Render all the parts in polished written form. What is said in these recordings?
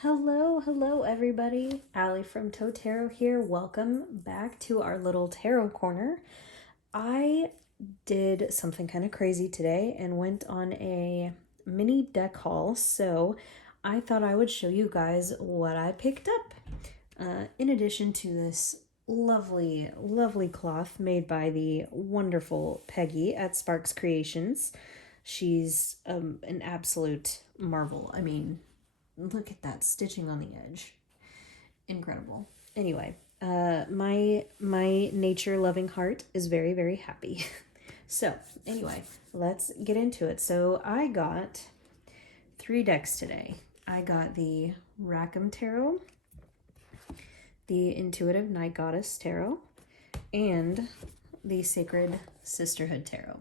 Hello everybody. Allie from Toe Tarot here. Welcome back to our little tarot corner. I did something kind of crazy today and went on a mini deck haul, so I thought I would show you guys what I picked up. In addition to this lovely cloth made by the wonderful Peggy at Sparks Creations. She's an absolute marvel. I mean, look at that stitching on the edge. Incredible. Anyway, my nature loving heart is very happy. So, anyway, let's get into it. So, I got 3 decks today. I got the Rackham Tarot, the Intuitive Night Goddess Tarot, and the Sacred Sisterhood Tarot.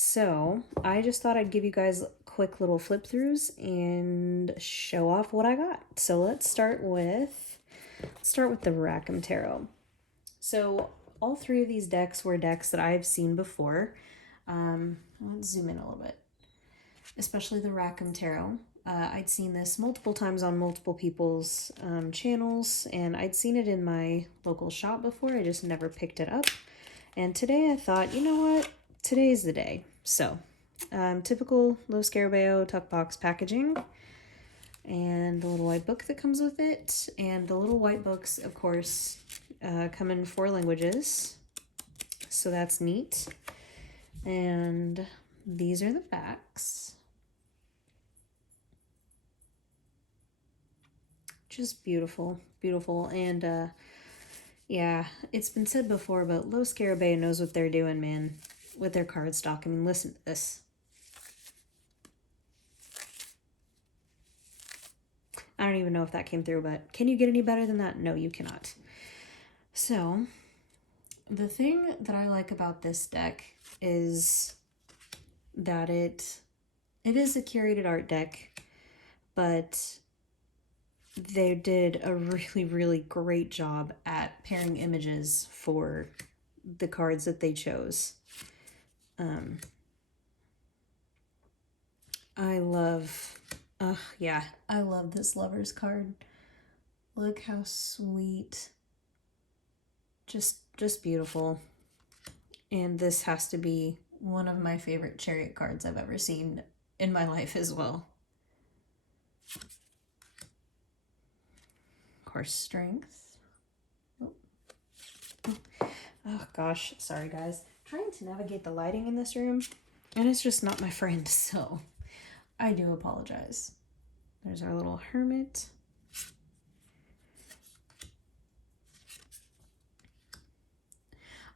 So I just thought I'd give you guys quick little flip throughs and show off what I got. So let's start with the Rackham Tarot. So all 3 of these decks were decks that I've seen before. Let's zoom in a little bit, especially the Rackham Tarot. I'd seen this multiple times on multiple people's channels, and I'd seen it in my local shop before. I just never picked it up. And today I thought, you know what? Today's the day. So, typical Lo Scarabeo tuck box packaging, and the little white book that comes with it, and the little white books, of course, come in 4 languages, so that's neat. And these are the backs. Just beautiful. And yeah, it's been said before, but Lo Scarabeo knows what they're doing, man, with their cardstock. I mean, listen to this. I don't even know if that came through, but can you get any better than that? No, you cannot. So, the thing that I like about this deck is that it is a curated art deck, but they did a really great job at pairing images for the cards that they chose. I love this Lover's card. Look how sweet. Just beautiful. And this has to be one of my favorite Chariot cards I've ever seen in my life as well. Of course, Strength. Oh gosh, sorry guys. Trying to navigate the lighting in this room, and it's just not my friend, so I do apologize. There's our little Hermit.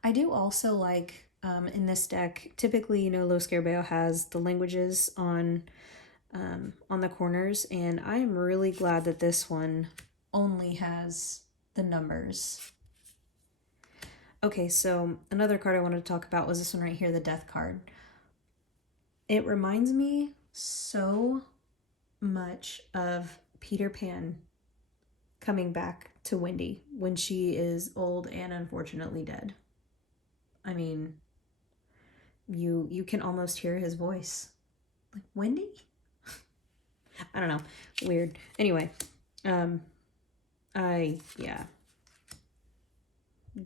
I do also like, in this deck, typically, you know, Lo Scarabeo has the languages on the corners, and I am really glad that this one only has the numbers. Okay, so another card I wanted to talk about was this one right here, the Death card. It reminds me so much of Peter Pan coming back to Wendy when she is old and unfortunately dead. I mean, you can almost hear his voice. Like, Wendy? I don't know. Weird. Anyway, yeah.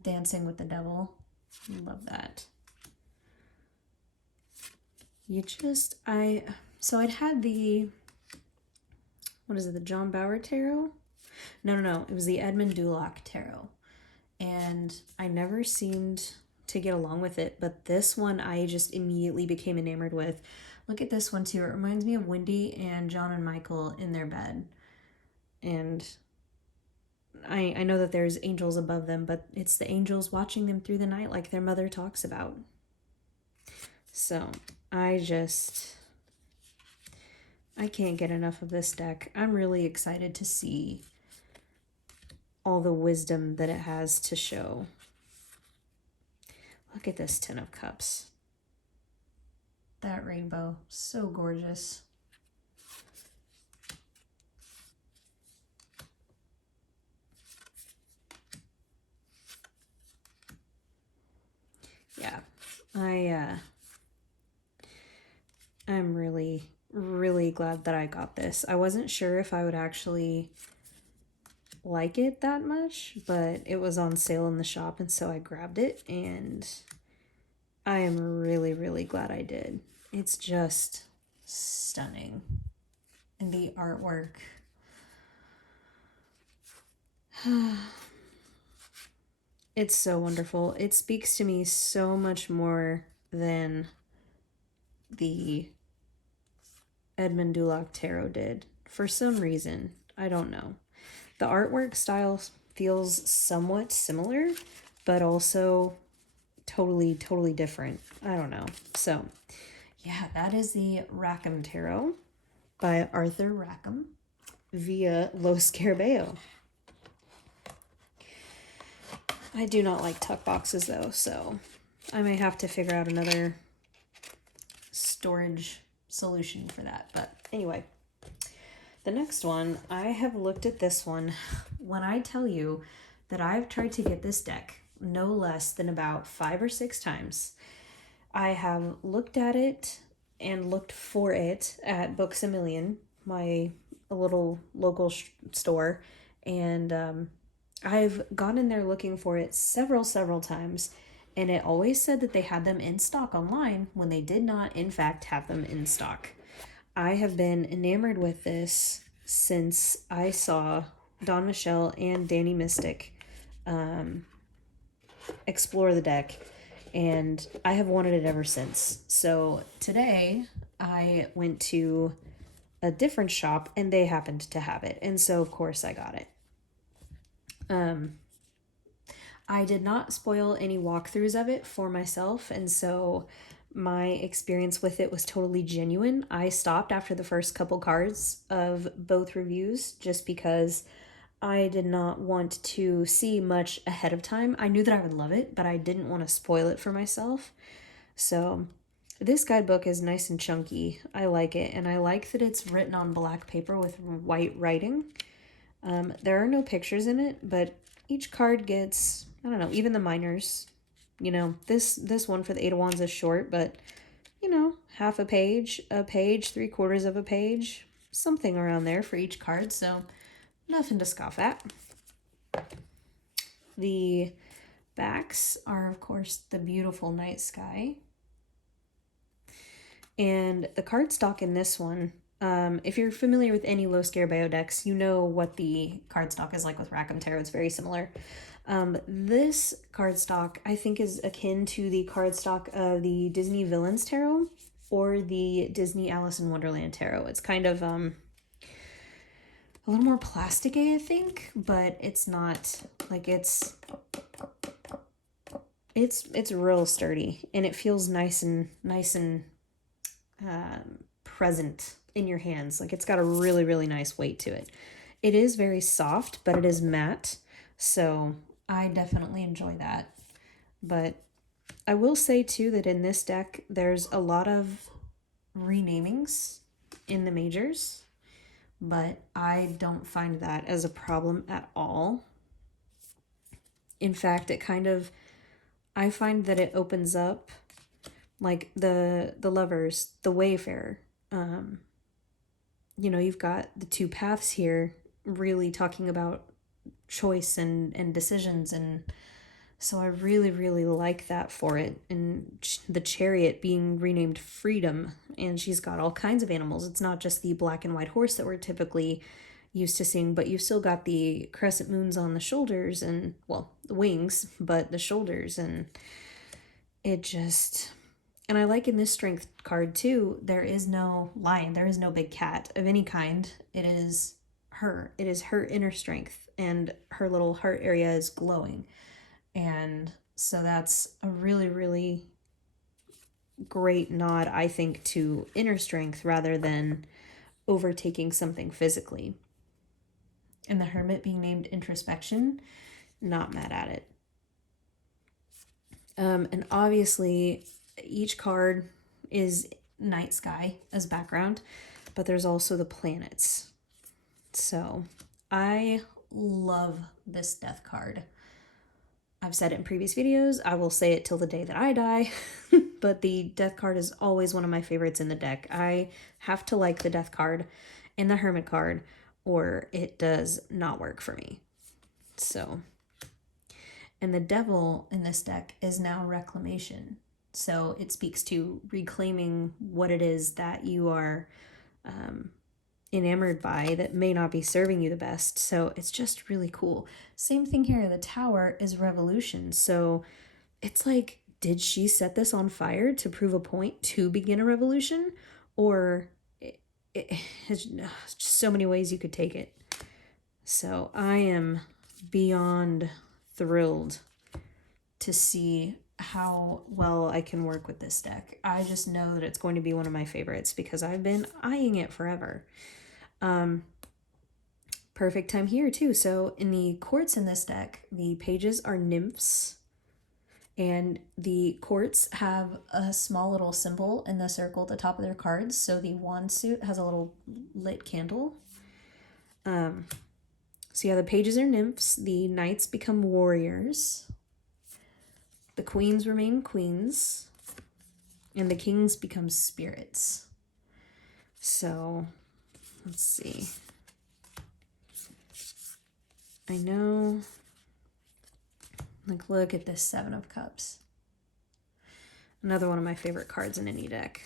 Dancing with the Devil. Love that. So I'd had the, what is it, the John Bauer Tarot? No, it was the Edmund Dulac Tarot. And I never seemed to get along with it, but this one I just immediately became enamored with. Look at this one too. It reminds me of Wendy and John and Michael in their bed. And I know that there's angels above them, but it's the angels watching them through the night like their mother talks about. So I can't get enough of this deck. I'm really excited to see all the wisdom that it has to show. Look at this Ten of Cups. That rainbow, so gorgeous. Yeah, I'm really glad that I got this. I wasn't sure if I would actually like it that much, but it was on sale in the shop, and so I grabbed it, and I am really, really glad I did. It's just stunning. And the artwork. It's so wonderful. It speaks to me so much more than the Edmund Dulac Tarot did. For some reason, I don't know. The artwork style feels somewhat similar, but also totally, totally different. I don't know. So, yeah, that is the Rackham Tarot by Arthur Rackham via Los Scarabeo. I do not like tuck boxes though, so I may have to figure out another storage solution for that. But anyway, the next one, I have looked at this one. When I tell you that I've tried to get this deck no less than about 5 or 6 times, I have looked at it and looked for it at Books A Million, my little local store, and I've gone in there looking for it several times, and it always said that they had them in stock online when they did not, in fact, have them in stock. I have been enamored with this since I saw Don Michelle and Danny Mystic explore the deck, and I have wanted it ever since. So today I went to a different shop and they happened to have it, and so of course I got it. I did not spoil any walkthroughs of it for myself, and so my experience with it was totally genuine. I stopped after the first couple cards of both reviews just because I did not want to see much ahead of time. I knew that I would love it, but I didn't want to spoil it for myself. So this guidebook is nice and chunky. I like it, and I like that it's written on black paper with white writing. There are no pictures in it, but each card gets, I don't know, even the minors. You know, this one for the Eight of Wands is short, but, you know, half a page, 3/4 of a page, something around there for each card, so nothing to scoff at. The backs are, of course, the beautiful night sky. And the cardstock in this one, if you're familiar with any Los Scarabeo decks, you know what the cardstock is like with Rackham Tarot. It's very similar. This cardstock, I think, is akin to the cardstock of the Disney Villains Tarot or the Disney Alice in Wonderland Tarot. It's kind of a little more plasticky, I think, but it's not like it's real sturdy, and it feels nice and present in your hands. Like, it's got a really, really nice weight to it. It is very soft, but it is matte, so I definitely enjoy that. But I will say too that in this deck there's a lot of renamings in the majors, but I don't find that as a problem at all. In fact, it kind of, I find that it opens up, like the Lovers, the Wayfarer. You know, you've got the two paths here really talking about choice and decisions, and so I really, really like that for it. And the Chariot being renamed Freedom, and she's got all kinds of animals. It's not just the black and white horse that we're typically used to seeing, but you've still got the crescent moons on the shoulders, and, well, the wings, but the shoulders, and it just... And I like in this strength card too, there is no lion, there is no big cat of any kind. It is her. It is her inner strength, and her little heart area is glowing. And so that's a really, really great nod, I think, to inner strength rather than overtaking something physically. And the Hermit being named Introspection, not mad at it. And obviously each card is night sky as background, but there's also the planets. So I love this death card. I've said it in previous videos. I will say it till the day that I die. but the death card is always one of my favorites in the deck. I have to like the death card and the hermit card, or it does not work for me. So, and the devil in this deck is now reclamation. So it speaks to reclaiming what it is that you are enamored by that may not be serving you the best. So it's just really cool. Same thing here. The tower is revolution. So it's like, did she set this on fire to prove a point to begin a revolution? Or it has just so many ways you could take it. So I am beyond thrilled to see how well I can work with this deck. I just know that it's going to be one of my favorites because I've been eyeing it forever. Perfect time here too. So in the courts in this deck, the pages are nymphs, and the courts have a small little symbol in the circle at the top of their cards. So the wand suit has a little lit candle. So yeah, the pages are nymphs. The knights become warriors. The queens remain queens. And the kings become spirits. So, let's see. I know, like, look at this Seven of Cups. Another one of my favorite cards in any deck.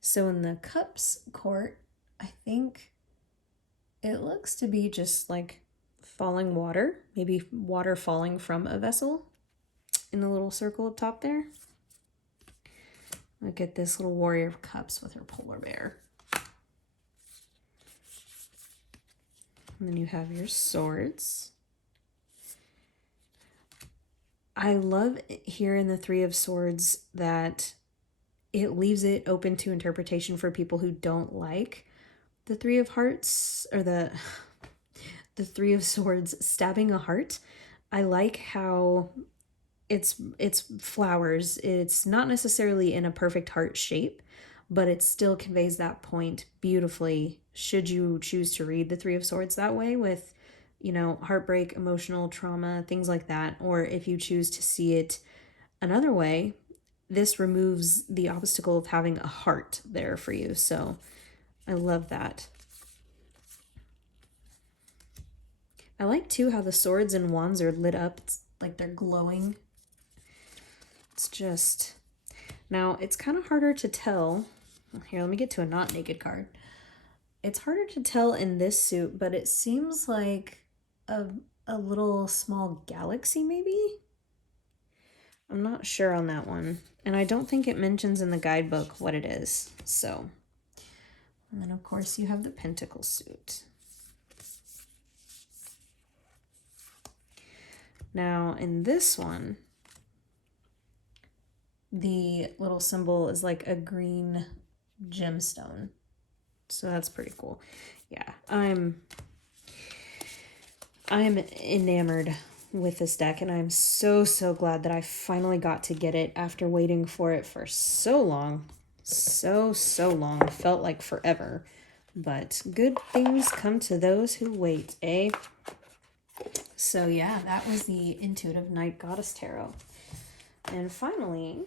So in the Cups court, I think it looks to be just like falling water, maybe water falling from a vessel in the little circle up top there. Look at this little Warrior of Cups with her polar bear. And then you have your swords. I love here in the Three of Swords that it leaves it open to interpretation for people who don't like the Three of Hearts, or the Three of Swords stabbing a heart. I like how it's flowers. It's not necessarily in a perfect heart shape, but it still conveys that point beautifully should you choose to read the Three of Swords that way, with, you know, heartbreak, emotional trauma, things like that. Or if you choose to see it another way, this removes the obstacle of having a heart there for you. So I love that. I like too how the swords and wands are lit up. It's like they're glowing. It's just, now it's kind of harder to tell. Here, let me get to a not naked card. It's harder to tell in this suit, but it seems like a little small galaxy maybe? I'm not sure on that one. And I don't think it mentions in the guidebook what it is. So, and then of course you have the Pentacle suit. Now in this one, the little symbol is like a green gemstone. So that's pretty cool. Yeah, I'm enamored with this deck, and I'm so glad that I finally got to get it after waiting for it for so long. So long. Felt like forever. But good things come to those who wait, eh? So yeah, that was the Intuitive Night Goddess Tarot. And finally,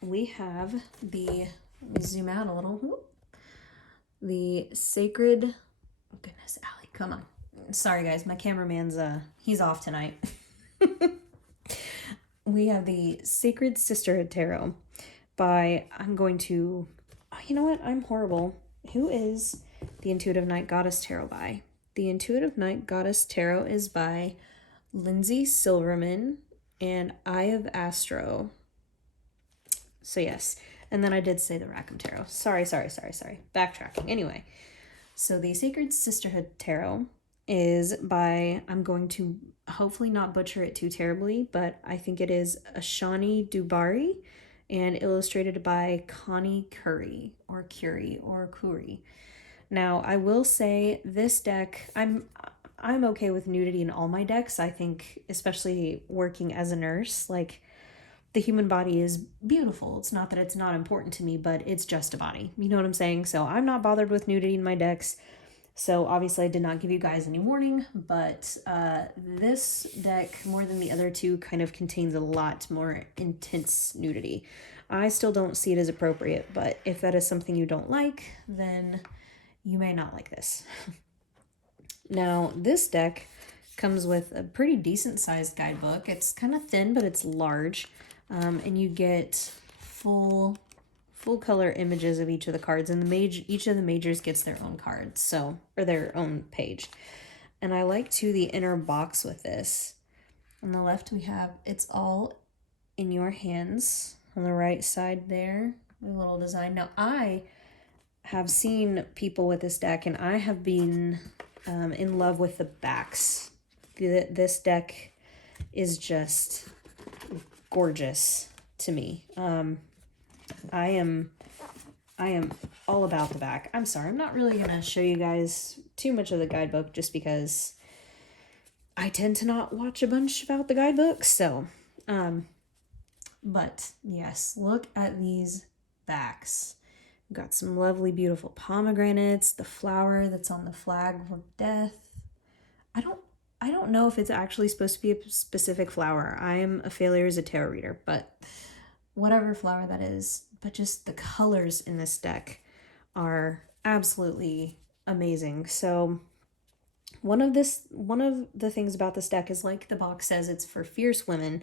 we have the, let me zoom out a little. Whoop. The Sacred, oh goodness, Allie, come on. Sorry guys, my cameraman's, he's off tonight. We have the Sacred Sisterhood Tarot by, I'm going to, oh, you know what, I'm horrible. Who is the Intuitive Night Goddess Tarot by? The Intuitive Night Goddess Tarot is by Lindsay Silverman and Eye of Astro. So yes, and then I did say the Rackham Tarot. Sorry. Backtracking. Anyway, so the Sacred Sisterhood Tarot is by, I'm going to hopefully not butcher it too terribly, but I think it is Ashani Dubari and illustrated by Connie Curry or Curie. Now, I will say this deck, I'm okay with nudity in all my decks. I think, especially working as a nurse, like, the human body is beautiful. It's not that it's not important to me, but it's just a body. You know what I'm saying? So I'm not bothered with nudity in my decks. So obviously I did not give you guys any warning, but this deck, more than the other two, kind of contains a lot more intense nudity. I still don't see it as appropriate, but if that is something you don't like, then you may not like this. Now, this deck comes with a pretty decent sized guidebook. It's kind of thin, but it's large. And you get full color images of each of the cards, and each of the majors gets their own cards, so, or their own page. And I like to the inner box with this. On the left we have "It's all in your hands." On the right side there, a little design. Now I have seen people with this deck, and I have been in love with the backs. This deck is just gorgeous to me. I am all about the back. I'm sorry, I'm not really gonna show you guys too much of the guidebook just because I tend to not watch a bunch about the guidebook. So, but yes, look at these backs. We've got some lovely, beautiful pomegranates, the flower that's on the flag of death. I don't know if it's actually supposed to be a specific flower. I am a failure as a tarot reader, but whatever flower that is. But just the colors in this deck are absolutely amazing. So one of the things about this deck is, like the box says, it's for fierce women.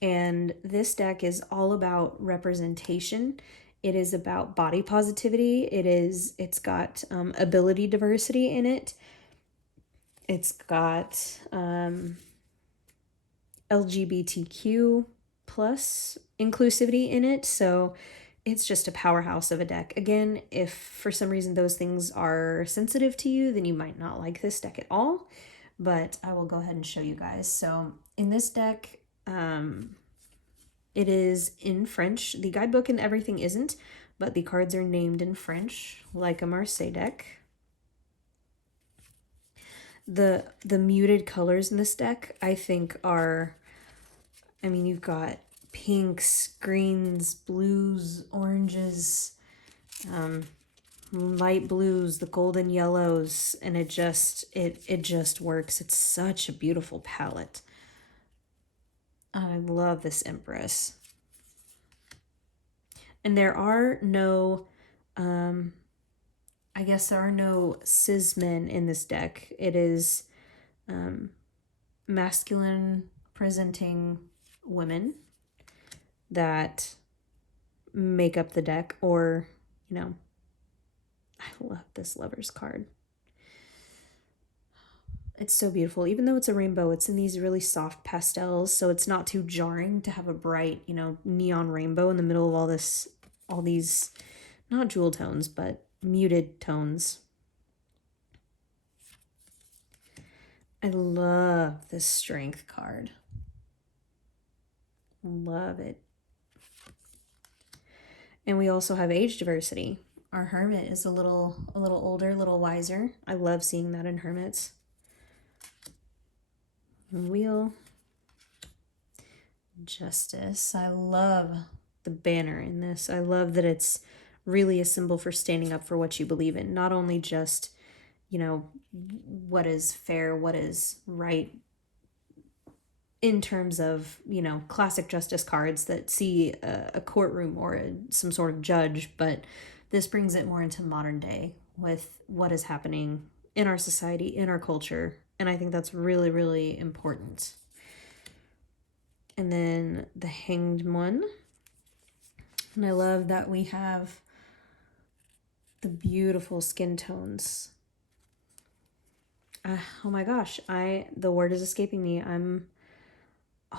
And this deck is all about representation. It is about body positivity. It's got ability diversity in it. It's got LGBTQ plus inclusivity in it. So it's just a powerhouse of a deck. Again, if for some reason those things are sensitive to you, then you might not like this deck at all. But I will go ahead and show you guys. So in this deck, it is in French. The guidebook and everything isn't, but the cards are named in French, like a Marseille deck. The muted colors in this deck, I think, are, I mean, you've got pinks, greens, blues, oranges, light blues, the golden yellows, and it just works. It's such a beautiful palette. I love this Empress. And there are no, I guess there are no cis men in this deck. It is masculine presenting women that make up the deck, or, you know, I love this Lover's card. It's so beautiful. Even though it's a rainbow, it's in these really soft pastels, so it's not too jarring to have a bright, you know, neon rainbow in the middle of all these, not jewel tones, but muted tones. I love this Strength card. Love it. And we also have age diversity. Our Hermit is a little older, a little wiser. I love seeing that in Hermits. Wheel. Justice. I love the banner in this. I love that it's really a symbol for standing up for what you believe in. Not only just, you know, what is fair, what is right, in terms of, you know, classic justice cards that see a courtroom or some sort of judge, but this brings it more into modern day with what is happening in our society, in our culture, and I think that's really, really important. And then the Hanged one. And I love that we have the beautiful skin tones. Oh my gosh, the word is escaping me. I'm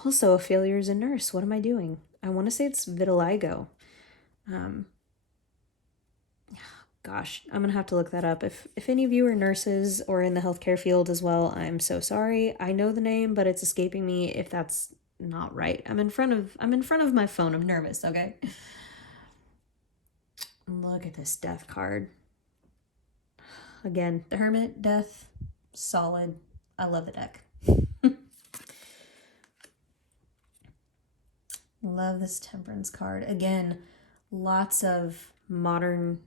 also a failure as a nurse. What am I doing? I want to say it's vitiligo. Gosh, I'm gonna have to look that up. If any of you are nurses or in the healthcare field as well, I'm so sorry. I know the name, but it's escaping me if that's not right. I'm in front of my phone. I'm nervous, okay? Look at this death card. Again, the Hermit, death, solid. I love the deck. Love this Temperance card. Again, lots of modern,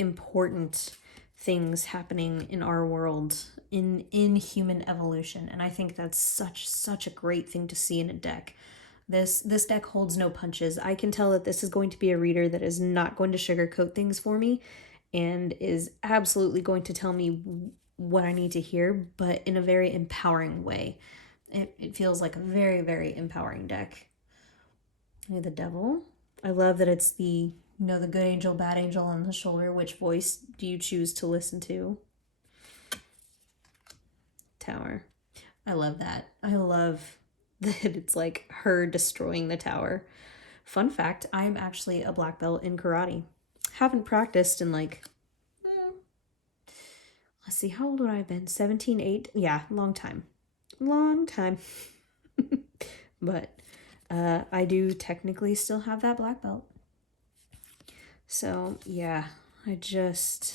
important things happening in our world, in human evolution, and I think that's such a great thing to see in a deck. This deck holds no punches. I can tell that this is going to be a reader that is not going to sugarcoat things for me and is absolutely going to tell me what I need to hear, but in a very empowering way. It feels like a very empowering deck. The Devil. I love that it's the the good angel, bad angel on the shoulder. Which voice do you choose to listen to? Tower. I love that. I love that it's like her destroying the tower. Fun fact, I'm actually a black belt in karate. Haven't practiced in like, let's see, how old would I have been? 17, 8? Yeah, long time. Long time. But I do technically still have that black belt. So, yeah, I just...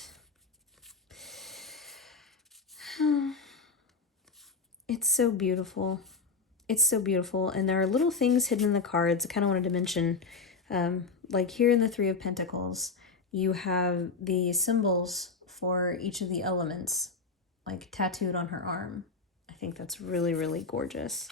It's so beautiful. It's so beautiful. And there are little things hidden in the cards I kind of wanted to mention. Like here in the Three of Pentacles, you have the symbols for each of the elements, like tattooed on her arm. I think that's really gorgeous.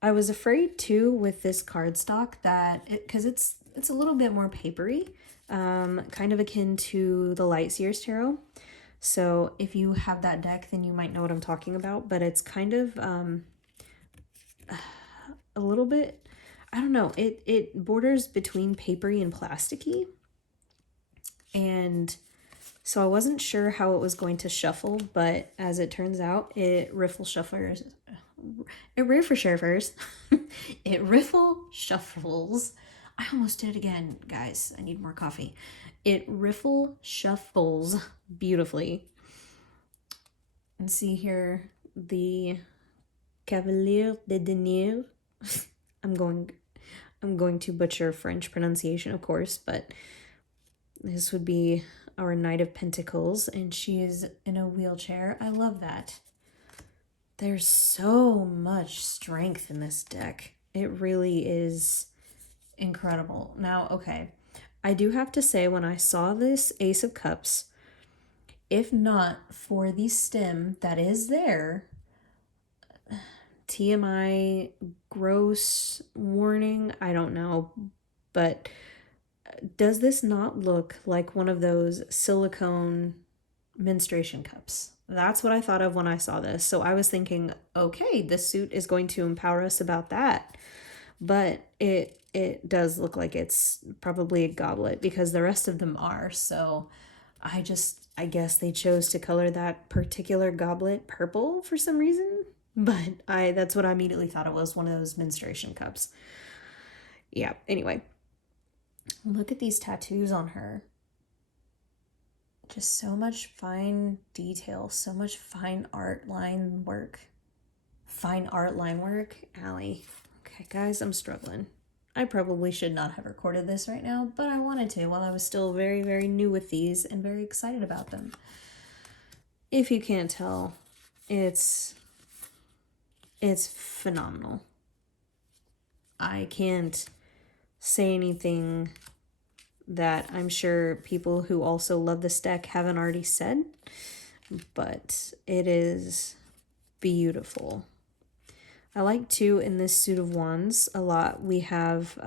I was afraid too with this cardstock that because it's a little bit more papery, kind of akin to the Lightseers Tarot. So if you have that deck, then you might know what I'm talking about. But it's kind of a little bit, I don't know. It borders between papery and plasticky, and so I wasn't sure how it was going to shuffle. But as it turns out, it riffle shuffles. It riffle shuffles. It riffle shuffles. I almost did it again, guys. I need more coffee. It riffle shuffles beautifully. And see here, the Cavalier de Denier. I'm going to butcher French pronunciation, of course, but this would be our Knight of Pentacles, and she is in a wheelchair. I love that. There's so much strength in this deck. It really is incredible. Now, okay, I do have to say, when I saw this Ace of Cups, if not for the stem that is there, TMI, gross warning, I don't know, but does this not look like one of those silicone menstruation cups? That's what I thought of when I saw this. So I was thinking, okay, this suit is going to empower us about that. But it does look like it's probably a goblet because the rest of them are. So I guess they chose to color that particular goblet purple for some reason. But that's what I immediately thought it was, one of those menstruation cups. Yeah, anyway. Look at these tattoos on her. Just so much fine detail, so much fine art line work. Fine art line work, Allie. Okay, guys, I'm struggling. I probably should not have recorded this right now, but I wanted to while I was still very new with these and very excited about them. If you can't tell, it's phenomenal. I can't say anything that I'm sure people who also love this deck haven't already said, but it is beautiful. I like too, in this suit of wands a lot, we have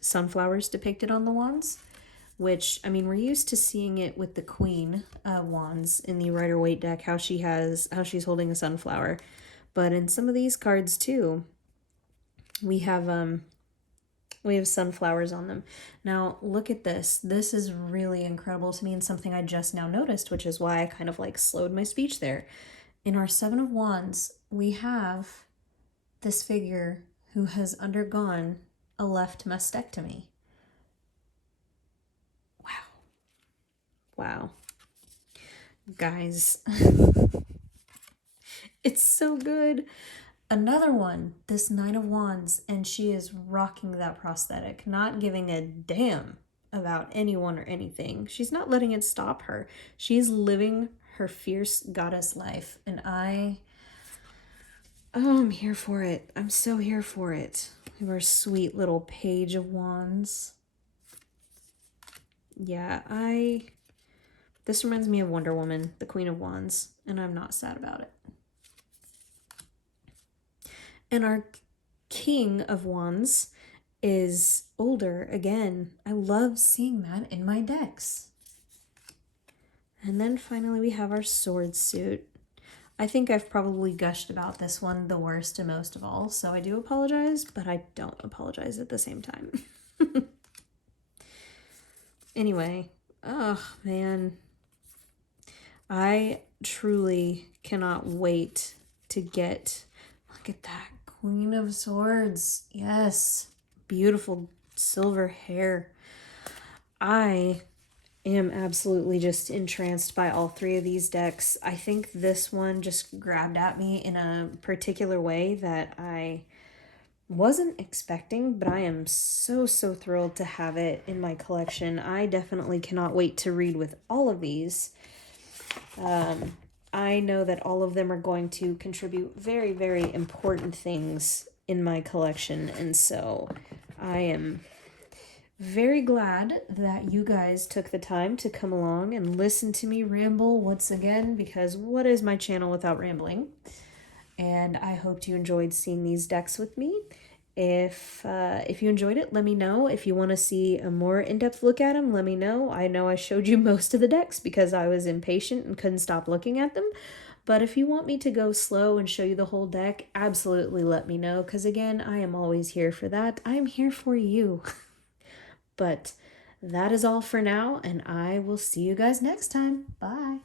sunflowers depicted on the wands, which, I mean, we're used to seeing it with the Queen of Wands in the Rider-Waite deck, how she's holding a sunflower. But in some of these cards too, we have sunflowers on them. Now, look at this. This is really incredible to me and something I just now noticed, which is why I kind of like slowed my speech there. In our Seven of Wands, we have this figure who has undergone a left mastectomy. Wow. Guys, it's so good. Another one, this Nine of Wands, and she is rocking that prosthetic, not giving a damn about anyone or anything. She's not letting it stop her. She's living her fierce goddess life, and I'm here for it. I'm so here for it. We have our sweet little Page of Wands. Yeah, this reminds me of Wonder Woman, the Queen of Wands, and I'm not sad about it. And our King of Wands is older again. I love seeing that in my decks. And then finally we have our sword suit. I think I've probably gushed about this one the worst and most of all, so I do apologize, but I don't apologize at the same time. Anyway, oh man. I truly cannot wait to get, look at that, Queen of Swords. Yes, beautiful silver hair. I am absolutely just entranced by all three of these decks. I think this one just grabbed at me in a particular way that I wasn't expecting, but I am so thrilled to have it in my collection. I definitely cannot wait to read with all of these. I know that all of them are going to contribute very important things in my collection, and so I am very glad that you guys took the time to come along and listen to me ramble once again, because what is my channel without rambling? And I hoped you enjoyed seeing these decks with me. If you enjoyed it, let me know. If you want to see a more in-depth look at them, let me know. I know I showed you most of the decks because I was impatient and couldn't stop looking at them. But if you want me to go slow and show you the whole deck, absolutely let me know. Because again, I am always here for that. I'm here for you. But that is all for now, and I will see you guys next time. Bye.